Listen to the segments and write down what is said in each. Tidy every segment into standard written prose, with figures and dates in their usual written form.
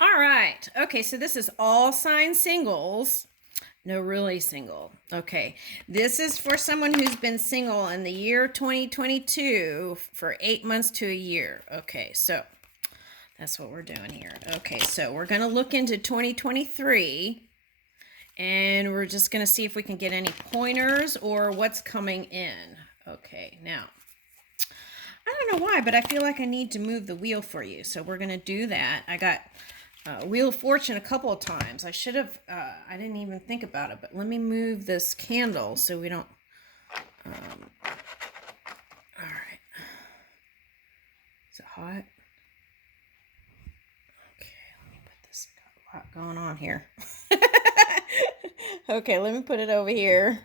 All right. Okay, so this is all sign singles. No, really single. Okay. This is for someone who's been single in the year 2022 for 8 months to a year. Okay, so that's what we're doing here. Okay, so we're going to look into 2023 and we're just going to see if we can get any pointers or what's coming in. Okay, now, I don't know why, but I feel like I need to move the wheel for you. So we're going to do that. I got Wheel of Fortune a couple of times. I should have, I didn't even think about it, but let me move this candle so we don't, all right. Is it hot? Okay, let me put this, got a lot going on here. Okay, let me put it over here.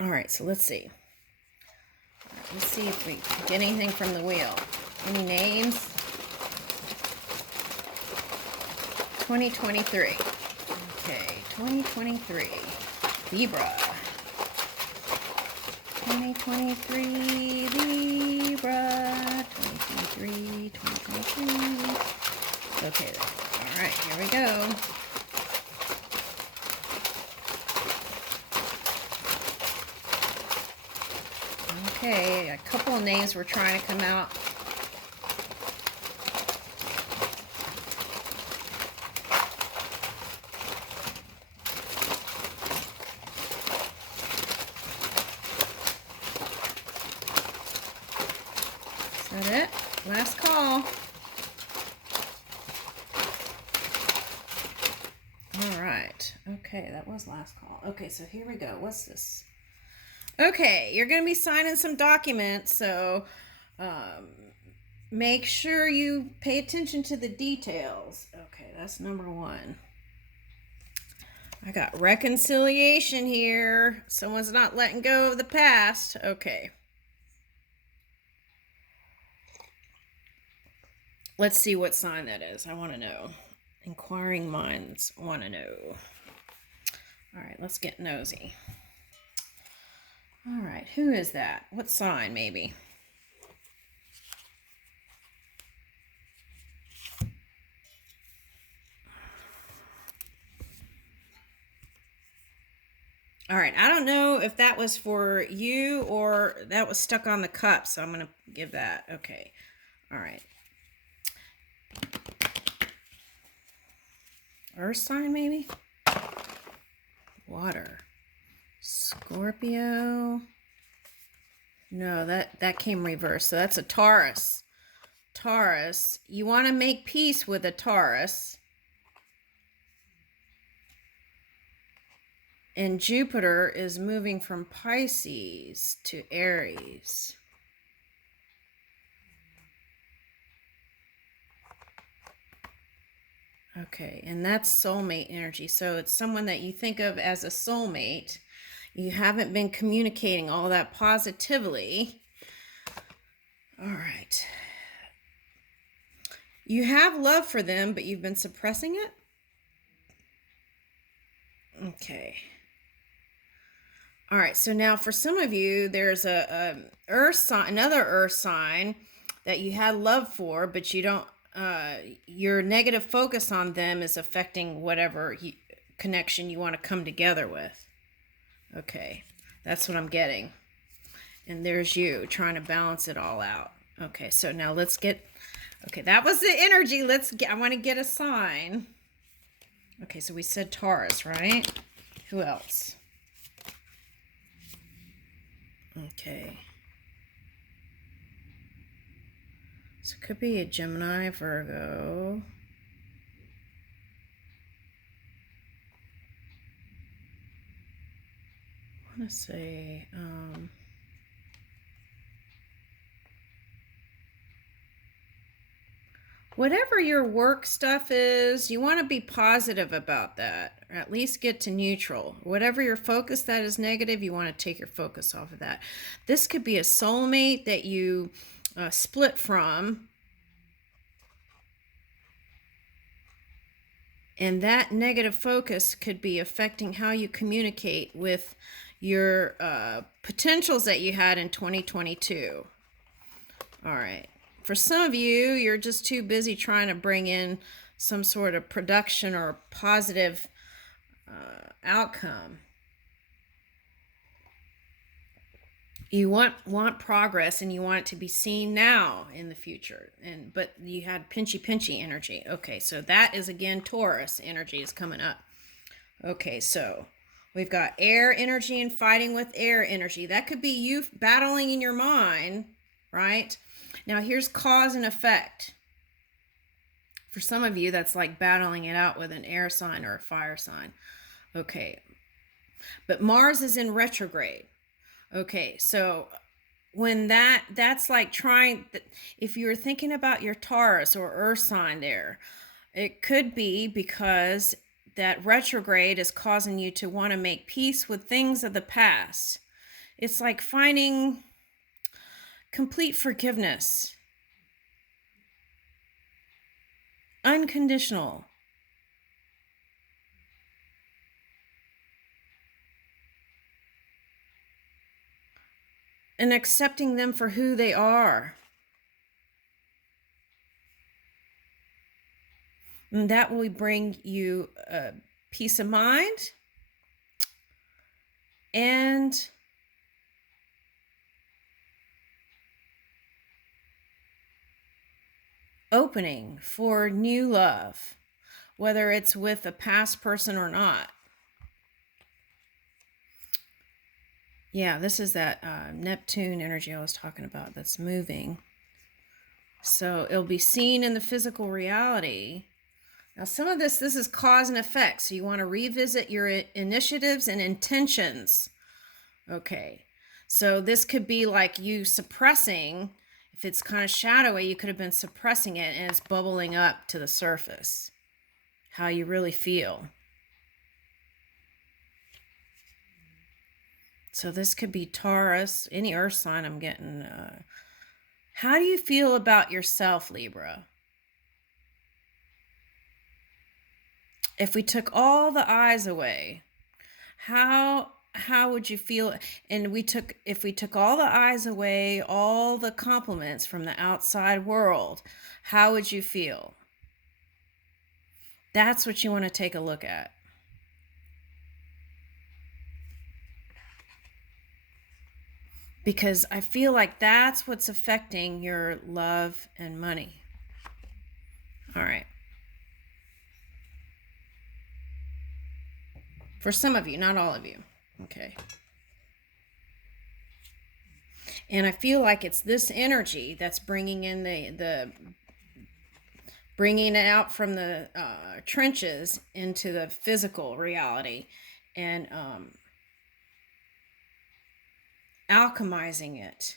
All right, so let's see. Let's see if we get anything from the wheel. Any names? 2023. Okay, 2023. Libra. 2023 Libra. 2023. 2023. Okay, all right, here we go. Okay, a couple of names were trying to come out. Is that it? Last call. All right. Okay, that was last call. Okay, so here we go. What's this? Okay, you're going to be signing some documents, so make sure you pay attention to the details. Okay, that's number one. I got reconciliation here. Someone's not letting go of the past. Okay. Let's see what sign that is. I want to know. Inquiring minds want to know. All right, let's get nosy. All right, who is that? What sign, maybe? All right, I don't know if that was for you or that was stuck on the cup, so I'm going to give that. Okay, all right. Earth sign, maybe? Water. Scorpio. No, that came reversed. So that's a Taurus. Taurus. You want to make peace with a Taurus. And Jupiter is moving from Pisces to Aries. Okay, and that's soulmate energy. So it's someone that you think of as a soulmate. You haven't been communicating all that positively. All right. You have love for them, but you've been suppressing it? Okay. All right, so now for some of you, there's a earth sign, another earth sign that you had love for, but you don't, your negative focus on them is affecting whatever connection you want to come together with. Okay, that's what I'm getting. And there's you trying to balance it all out. Okay, so now let's get, okay, that was the energy. I want to get a sign. Okay, so we said Taurus, right? Who else? Okay. So it could be a Gemini, Virgo. I want to say, whatever your work stuff is, you want to be positive about that, or at least get to neutral. Whatever your focus that is negative, you want to take your focus off of that. This could be a soulmate that you split from, and that negative focus could be affecting how you communicate with your potentials that you had in 2022. All right. For some of you, you're just too busy trying to bring in some sort of production or positive outcome. You want progress, and you want it to be seen now in the future. But you had pinchy energy. Okay, so that is again Taurus energy is coming up. Okay, so we've got air energy and fighting with air energy. That could be you battling in your mind, right? Now here's cause and effect. For some of you, that's like battling it out with an air sign or a fire sign. Okay, but Mars is in retrograde. Okay, so when that's like trying, if you're thinking about your Taurus or Earth sign there, it could be because that retrograde is causing you to want to make peace with things of the past. It's like finding complete forgiveness, unconditional. And accepting them for who they are. And that will bring you peace of mind and opening for new love, whether it's with a past person or not. Yeah, this is that Neptune energy I was talking about that's moving. So it'll be seen in the physical reality. Now, some of this is cause and effect. So you want to revisit your initiatives and intentions. Okay. So this could be like you suppressing. If it's kind of shadowy, you could have been suppressing it and it's bubbling up to the surface. How you really feel. So this could be Taurus, any earth sign I'm getting. How do you feel about yourself, Libra? If we took all the eyes away, how would you feel? And if we took all the eyes away, all the compliments from the outside world, how would you feel? That's what you want to take a look at. Because I feel like that's what's affecting your love and money. All right. For some of you, not all of you. Okay. And I feel like it's this energy that's bringing in bringing it out from the trenches into the physical reality and alchemizing it.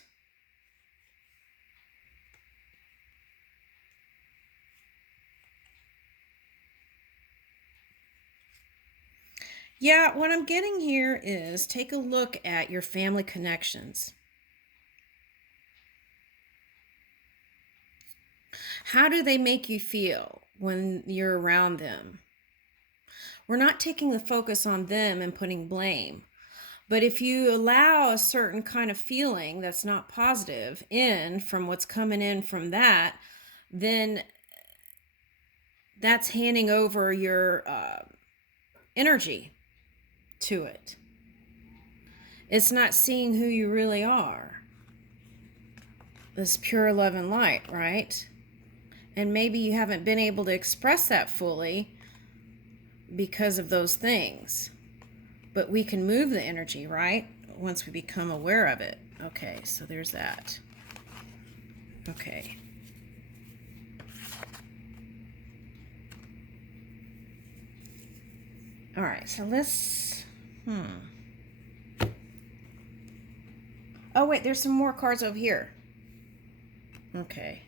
Yeah, what I'm getting here is take a look at your family connections. How do they make you feel when you're around them? We're not taking the focus on them and putting blame. But if you allow a certain kind of feeling that's not positive in from what's coming in from that, then that's handing over your energy to it. It's not seeing who you really are. This pure love and light, right? And maybe you haven't been able to express that fully because of those things. But we can move the energy, right? Once we become aware of it. Okay, so there's that. Okay. All right, so let's... Oh, wait, there's some more cards over here. Okay.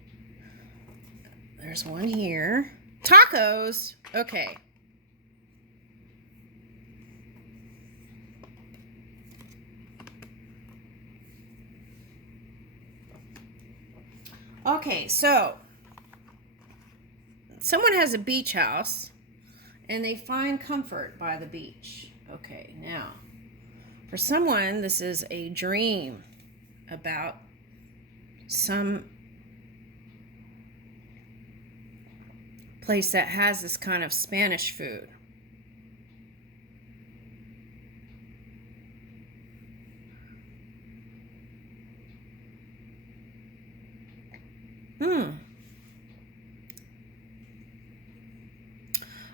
There's one here. Tacos! Okay. Okay, so someone has a beach house and they find comfort by the beach. Okay, now, for someone, this is a dream about some place that has this kind of Spanish food.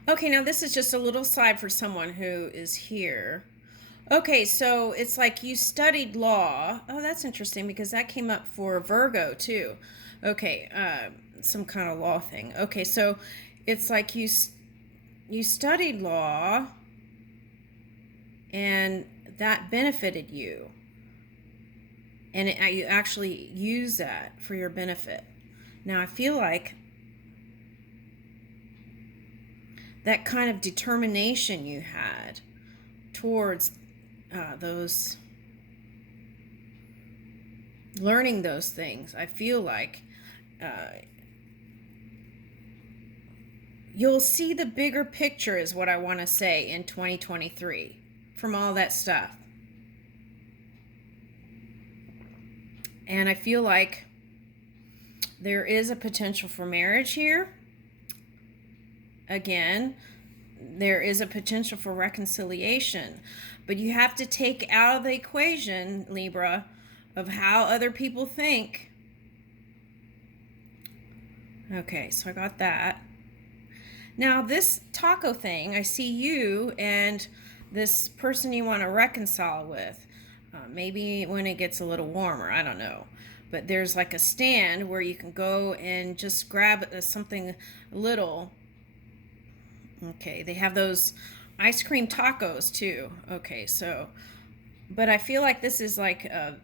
Okay, now this is just a little side for someone who is here. Okay, so it's like you studied law. Oh, that's interesting because that came up for Virgo too. Okay, some kind of law thing. Okay, so it's like you studied law and that benefited you. And you actually use that for your benefit. Now, I feel like that kind of determination you had towards those learning those things, I feel like you'll see the bigger picture is what I want to say in 2023 from all that stuff. And I feel like there is a potential for marriage here. Again, there is a potential for reconciliation, but you have to take out of the equation, Libra, of how other people think. Okay, so I got that. Now, this taco thing, I see you and this person you want to reconcile with. Maybe when it gets a little warmer, I don't know. But there's like a stand where you can go and just grab something little. Okay, they have those ice cream tacos too. Okay, so, but I feel like this is like a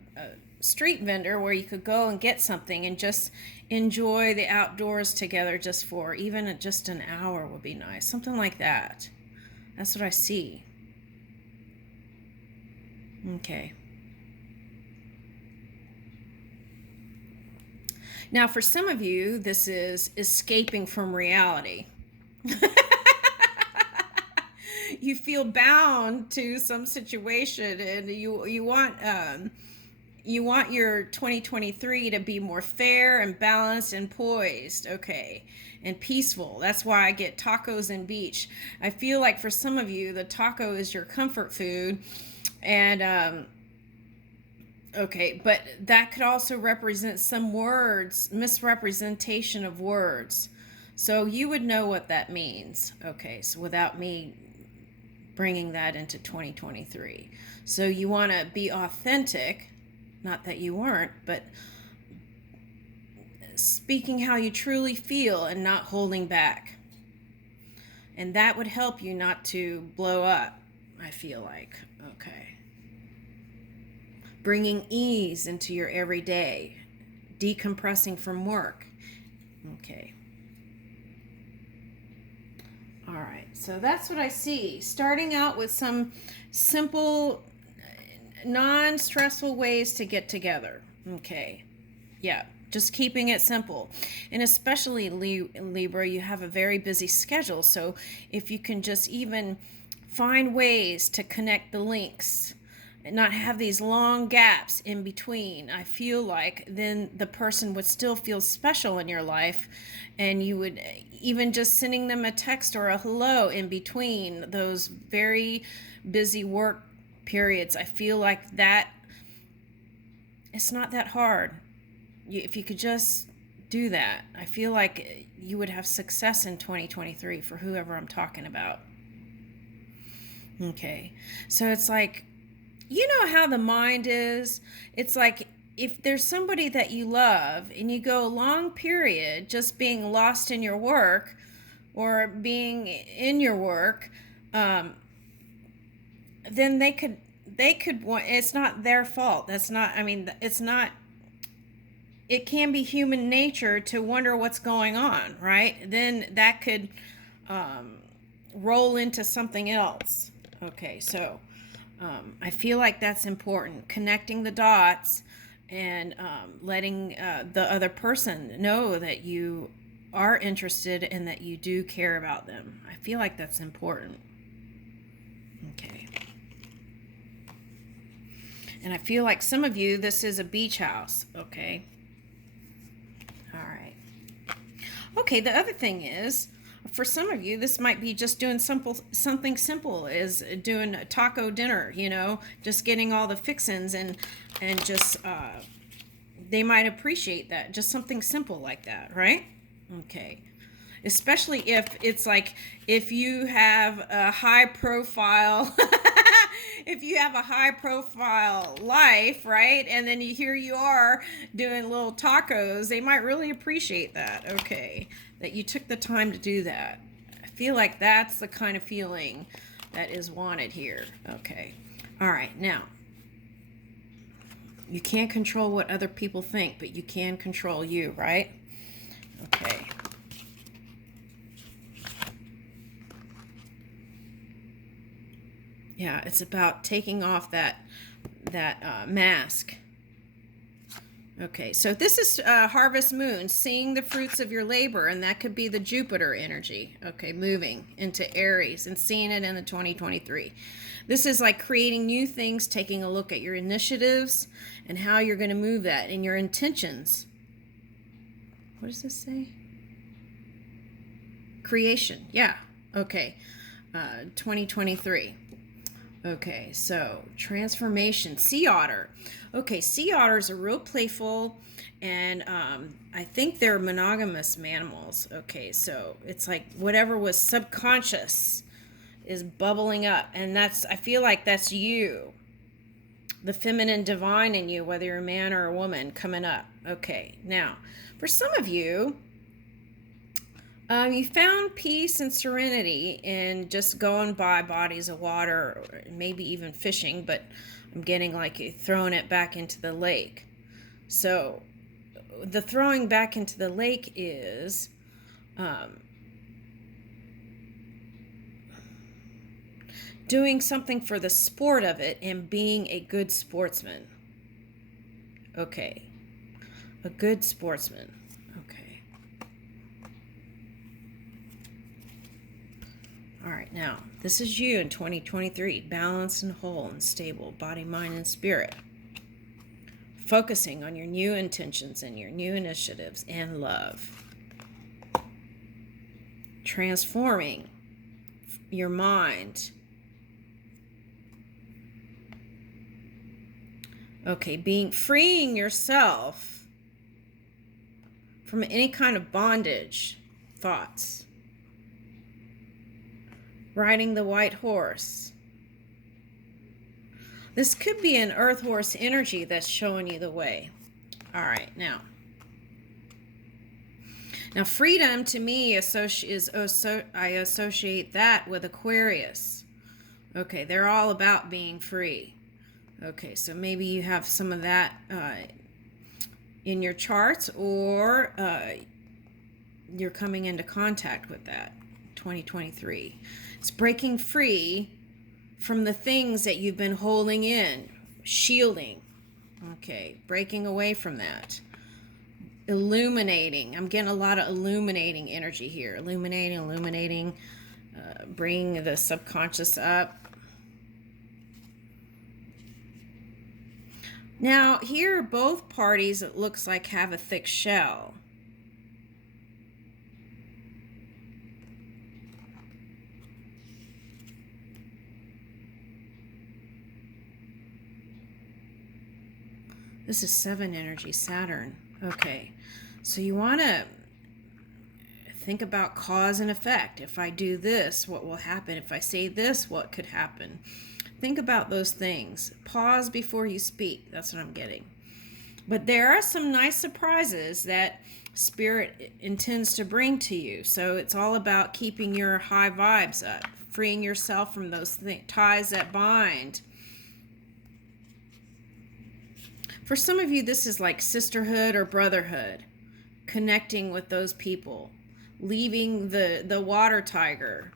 street vendor where you could go and get something and just enjoy the outdoors together just for even just an hour would be nice. Something like that. That's what I see. Okay. Now, for some of you, this is escaping from reality. You feel bound to some situation, and you want your 2023 to be more fair and balanced and poised, okay, and peaceful. That's why I get tacos and beach. I feel like for some of you, the taco is your comfort food, and okay, but that could also represent some words, misrepresentation of words. So you would know what that means. Okay, so without me bringing that into 2023. So you want to be authentic, not that you weren't, but speaking how you truly feel and not holding back. And that would help you not to blow up, I feel like. Okay. Bringing ease into your everyday, decompressing from work. Okay. All right, so that's what I see. Starting out with some simple, non-stressful ways to get together. Okay. Yeah, just keeping it simple. And especially Libra, you have a very busy schedule. So if you can just even find ways to connect the links and not have these long gaps in between, I feel like then the person would still feel special in your life, and you would even just sending them a text or a hello in between those very busy work periods. I feel like that it's not that hard. If you could just do that, I feel like you would have success in 2023 for whoever I'm talking about. Okay, so it's like, you know how the mind is? It's like if there's somebody that you love and you go a long period just being lost in your work or being in your work, then they could want, it's not their fault. That's not, I mean, it's not, it can be human nature to wonder what's going on, right? Then that could roll into something else. Okay, so I feel like that's important, connecting the dots and letting the other person know that you are interested and that you do care about them. I feel like that's important. Okay. And I feel like some of you, this is a beach house, okay? All right. Okay, the other thing is, for some of you, this might be just doing something simple, is doing a taco dinner, you know, just getting all the fixins and just they might appreciate that. Just something simple like that, right? Okay. Especially if it's like, if you have a high profile if you have a high profile life, right? And then here you are doing little tacos, they might really appreciate that. Okay. That you took the time to do that. I feel like that's the kind of feeling that is wanted here. Okay. All right. Now, you can't control what other people think, but you can control you, right? Okay. Yeah, it's about taking off that mask. Okay, so this is Harvest Moon, seeing the fruits of your labor, and that could be the Jupiter energy. Okay, moving into Aries and seeing it in the 2023. This is like creating new things, taking a look at your initiatives and how you're going to move that and your intentions. What does this say? Creation. Yeah. Okay. 2023. Okay, so transformation. Sea otter. Okay, sea otters are real playful, and I think they're monogamous mammals. Okay, so it's like whatever was subconscious is bubbling up, and I feel like that's you, the feminine divine in you, whether you're a man or a woman, coming up. Okay, now for some of you, you found peace and serenity in just going by bodies of water, or maybe even fishing, but I'm getting like you throwing it back into the lake. So the throwing back into the lake is doing something for the sport of it and being a good sportsman. Okay, a good sportsman. All right, now, this is you in 2023, balanced and whole and stable, body, mind, and spirit. Focusing on your new intentions and your new initiatives and love. Transforming your mind. Okay, freeing yourself from any kind of bondage thoughts. Riding the white horse. This could be an earth horse energy that's showing you the way. All right, now freedom to me I associate that with Aquarius. Okay, they're all about being free. Okay, so maybe you have some of that in your charts, or you're coming into contact with that. 2023. It's breaking free from the things that you've been holding in, shielding. Okay, breaking away from that. Illuminating. I'm getting a lot of illuminating energy here. Illuminating, bringing the subconscious up. Now, here, both parties, it looks like, have a thick shell. This is 7 energy, Saturn. Okay, so you want to think about cause and effect. If I do this, what will happen? If I say this, what could happen? Think about those things. Pause before you speak. That's what I'm getting. But there are some nice surprises that Spirit intends to bring to you. So it's all about keeping your high vibes up, freeing yourself from those ties that bind. For some of you, this is like sisterhood or brotherhood, connecting with those people, leaving the water tiger.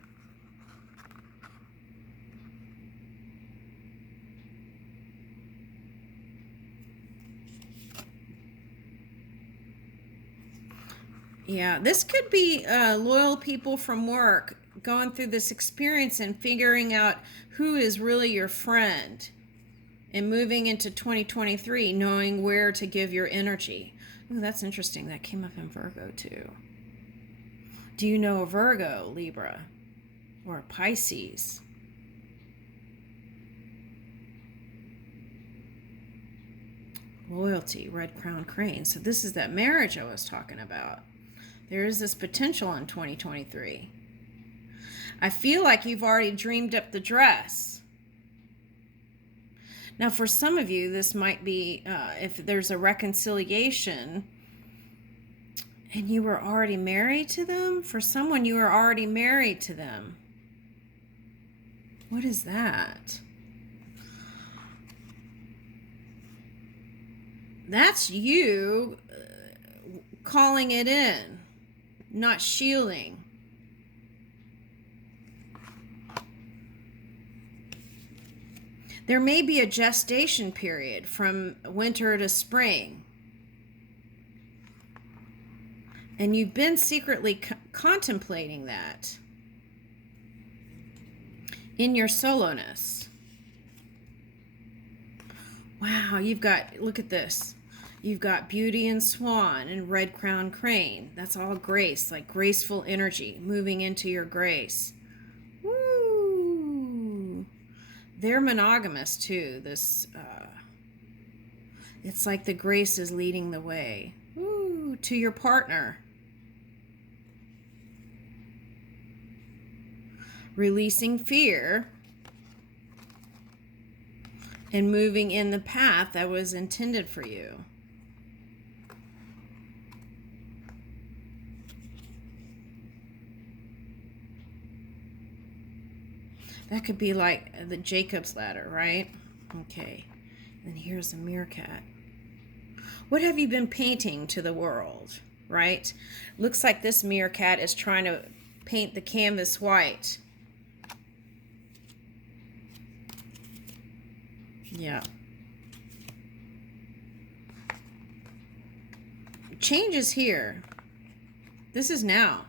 Yeah, this could be loyal people from work going through this experience and figuring out who is really your friend. And moving into 2023, knowing where to give your energy. Ooh, that's interesting. That came up in Virgo too. Do you know a Virgo, Libra, or a Pisces? Loyalty, Red Crown Crane. So this is that marriage I was talking about. There is this potential in 2023. I feel like you've already dreamed up the dress. Now, for some of you, this might be if there's a reconciliation and you were already married to them. For someone, you were already married to them. What is that? That's you calling it in, not shielding. There may be a gestation period from winter to spring. And you've been secretly contemplating that in your soloness. Wow, you've got, look at this. You've got Beauty and Swan and Red Crown Crane. That's all grace, like graceful energy, moving into your grace. Woo! They're monogamous too. This, it's like the grace is leading the way. Woo! To your partner. Releasing fear and moving in the path that was intended for you. That could be like the Jacob's ladder, right? Okay. And here's a meerkat. What have you been painting to the world, right? Looks like this meerkat is trying to paint the canvas white. Yeah. Change is here. This is now.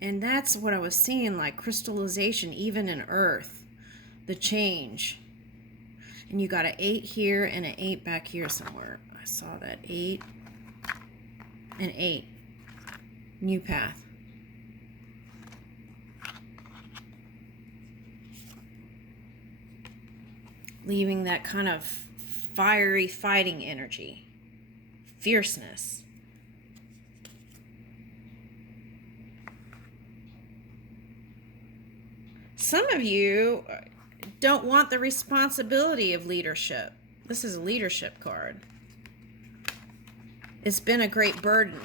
And that's what I was seeing, like crystallization, even in earth. The change. And you got an 8 here and an 8 back here somewhere. I saw that 8 and 8. New path. Leaving that kind of fiery fighting energy. Fierceness. Some of you don't want the responsibility of leadership. This is a leadership card. It's been a great burden.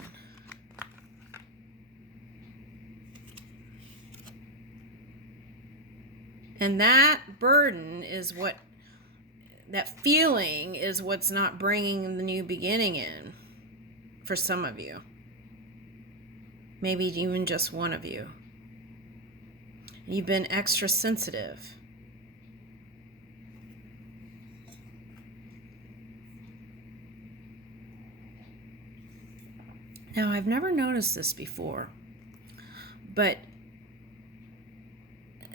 And that burden is what, that feeling is what's not bringing the new beginning in for some of you. Maybe even just one of you. You've been extra sensitive. Now, I've never noticed this before, but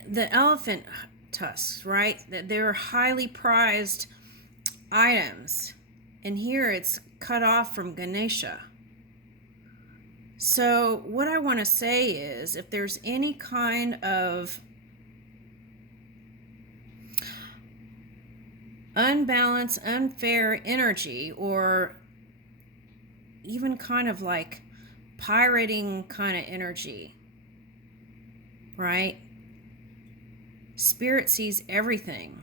the elephant tusks, right? They're highly prized items. And here it's cut off from Ganesha. So what I want to say is, if there's any kind of unbalanced, unfair energy, or even kind of like pirating kind of energy, right? Spirit sees everything.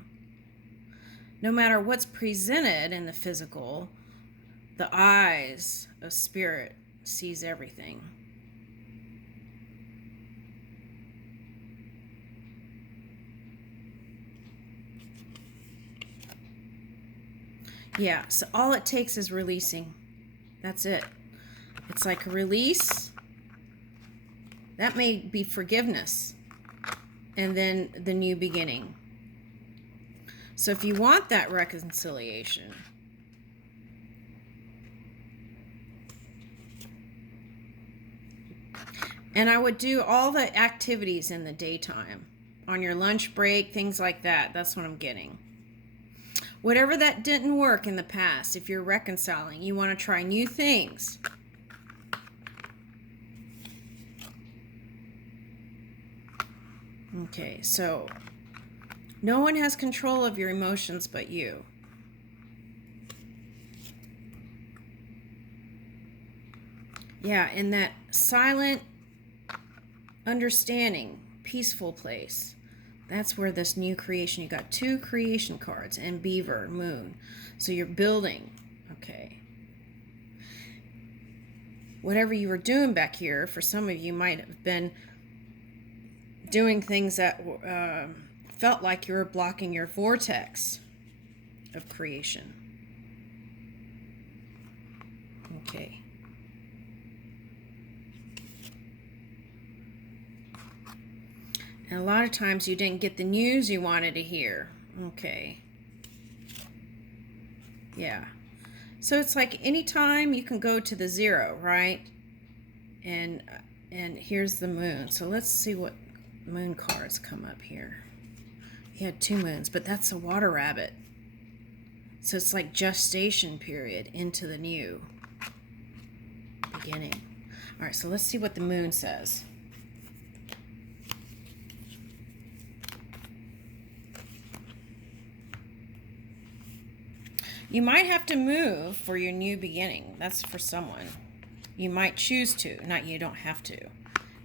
No matter what's presented in the physical, the eyes of Spirit sees everything. Yeah, so all it takes is releasing. That's it. It's like a release. That may be forgiveness. And then the new beginning. So if you want that reconciliation, and I would do all the activities in the daytime, on your lunch break, things like that. That's what I'm getting. Whatever that didn't work in the past, if you're reconciling, you want to try new things. Okay, so no one has control of your emotions but you. Yeah, in that silent, understanding, peaceful place. That's where this new creation, you got 2 creation cards and beaver, moon. So you're building. Okay. Whatever you were doing back here, for some of you might have been doing things that felt like you were blocking your vortex of creation. Okay. And a lot of times you didn't get the news you wanted to hear. Okay. Yeah. So it's like anytime you can go to the 0, right? And here's the moon. So let's see what moon cards come up here. You had 2 moons, but that's a water rabbit. So it's like gestation period into the new beginning. All right, so let's see what the moon says. You might have to move for your new beginning. That's for someone. You might choose to. Not you don't have to.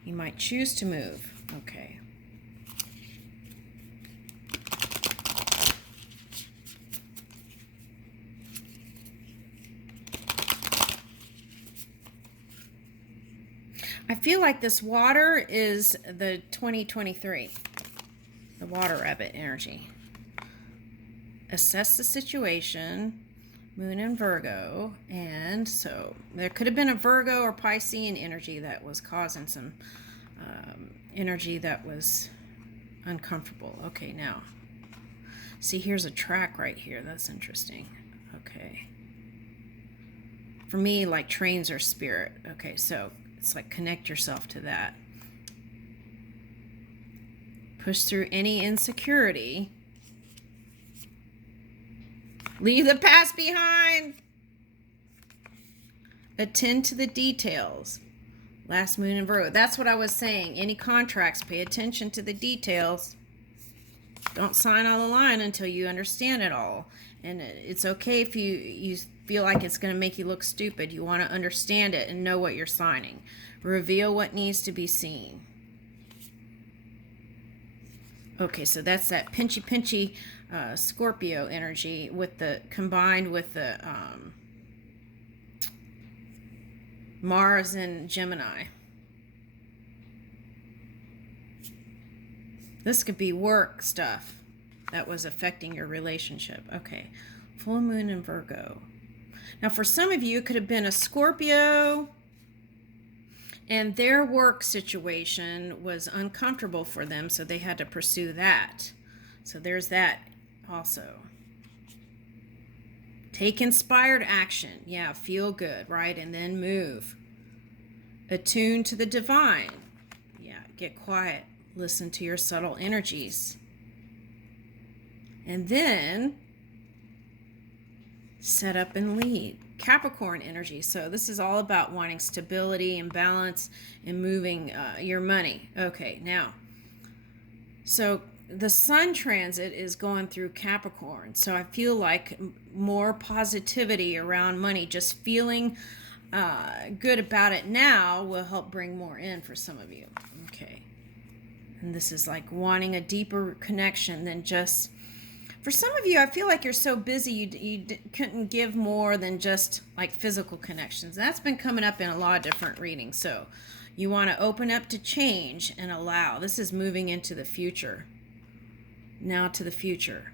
You might choose to move. Okay. I feel like this water is the 2023. The water rabbit energy. Assess the situation, moon in Virgo, and so there could have been a Virgo or Piscean energy that was causing some energy that was uncomfortable. Okay, now, see, here's a track right here. That's interesting. Okay. For me, like trains are spirit. Okay, so it's like connect yourself to that. Push through any insecurity. Leave the past behind. Attend to the details. Last moon in Virgo. That's what I was saying. Any contracts, pay attention to the details. Don't sign on the line until you understand it all. And it's okay if you feel like it's going to make you look stupid. You want to understand it and know what you're signing. Reveal what needs to be seen. Okay, so that's that pinchy Scorpio energy with the combined with the Mars and Gemini. This could be work stuff that was affecting your relationship. Okay, full moon in Virgo. Now, for some of you, it could have been a Scorpio, and their work situation was uncomfortable for them, so they had to pursue that. So there's that also. Take inspired action. Yeah, feel good, right? And then move. Attune to the divine. Yeah, get quiet. Listen to your subtle energies. And then set up and lead. Capricorn energy. So this is all about wanting stability and balance and moving your money. Okay, now, so the sun transit is going through Capricorn. So I feel like more positivity around money, just feeling good about it now will help bring more in for some of you. Okay. And this is like wanting a deeper connection than just, for some of you, I feel like you're so busy you couldn't give more than just like physical connections. That's been coming up in a lot of different readings. So you want to open up to change and allow. This is moving into the future. Now to the future.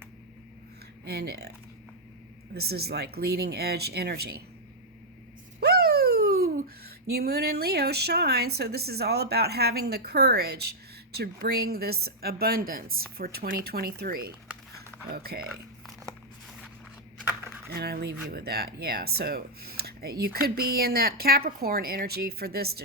And this is like leading edge energy. Woo! New moon in Leo shine. So this is all about having the courage to bring this abundance for 2023. Okay. And I leave you with that. Yeah, so you could be in that Capricorn energy for this to